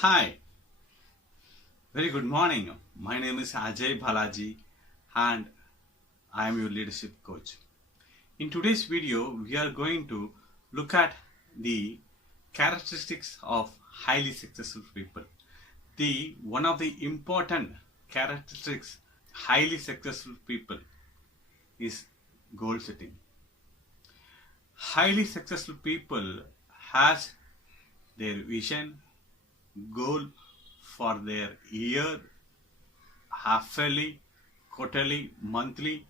Hi, very good morning. My name is Ajaybhaalaji and I am your leadership coach. In today's video, we are going to look at the characteristics of highly successful people. One of the important characteristics highly successful people is goal setting. Highly successful people has their vision, goal for their year, half-yearly, quarterly, monthly,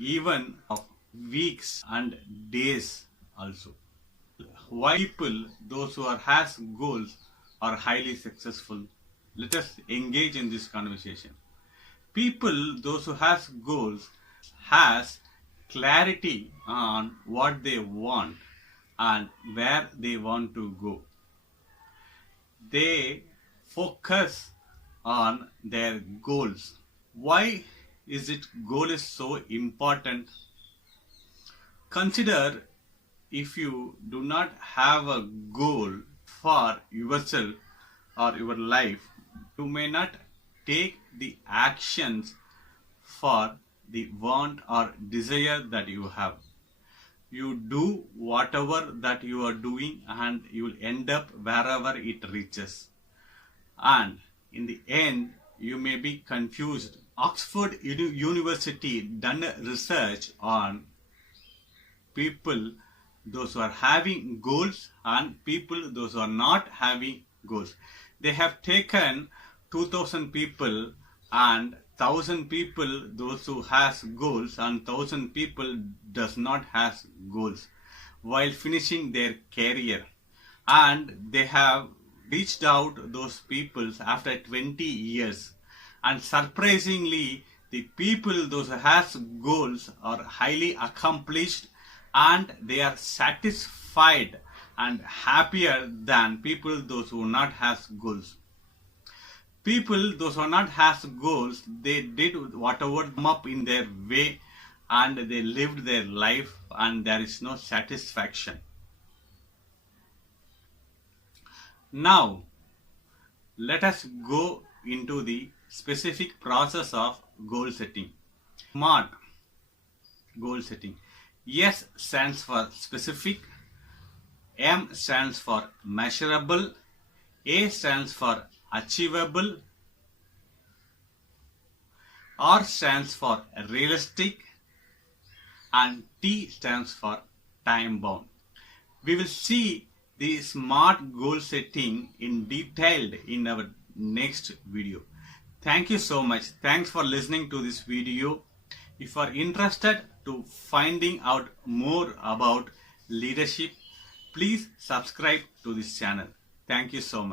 even of weeks and days also. Why people, those who has goals, are highly successful? Let us engage in this conversation. People, those who has goals, has clarity on what they want and where they want to go. They focus on their goals. Why is it goal is so important? Consider, if you do not have a goal for yourself or your life, you may not take the actions for the want or desire that you have. You do whatever that you are doing and you will end up wherever it reaches. And in the end, you may be confused. Oxford University done research on people, those who are having goals and people, those who are not having goals. They have taken 2000 people and 1000 people, those who has goals, and 1000 people does not has goals while finishing their career. And they have reached out those people after 20 years. And surprisingly, the people, those who has goals, are highly accomplished and they are satisfied and happier than people, those who not has goals. People, those who not has goals, they did whatever come up in their way and they lived their life and there is no satisfaction. Now, let us go into the specific process of goal setting. SMART goal setting. S stands for specific, M stands for measurable, A stands for achievable, R stands for realistic, and T stands for time bound. We will see the SMART goal setting in detail in our next video. Thank you so much. Thanks for listening to this video. If you are interested to finding out more about leadership, please subscribe to this channel. Thank you so much.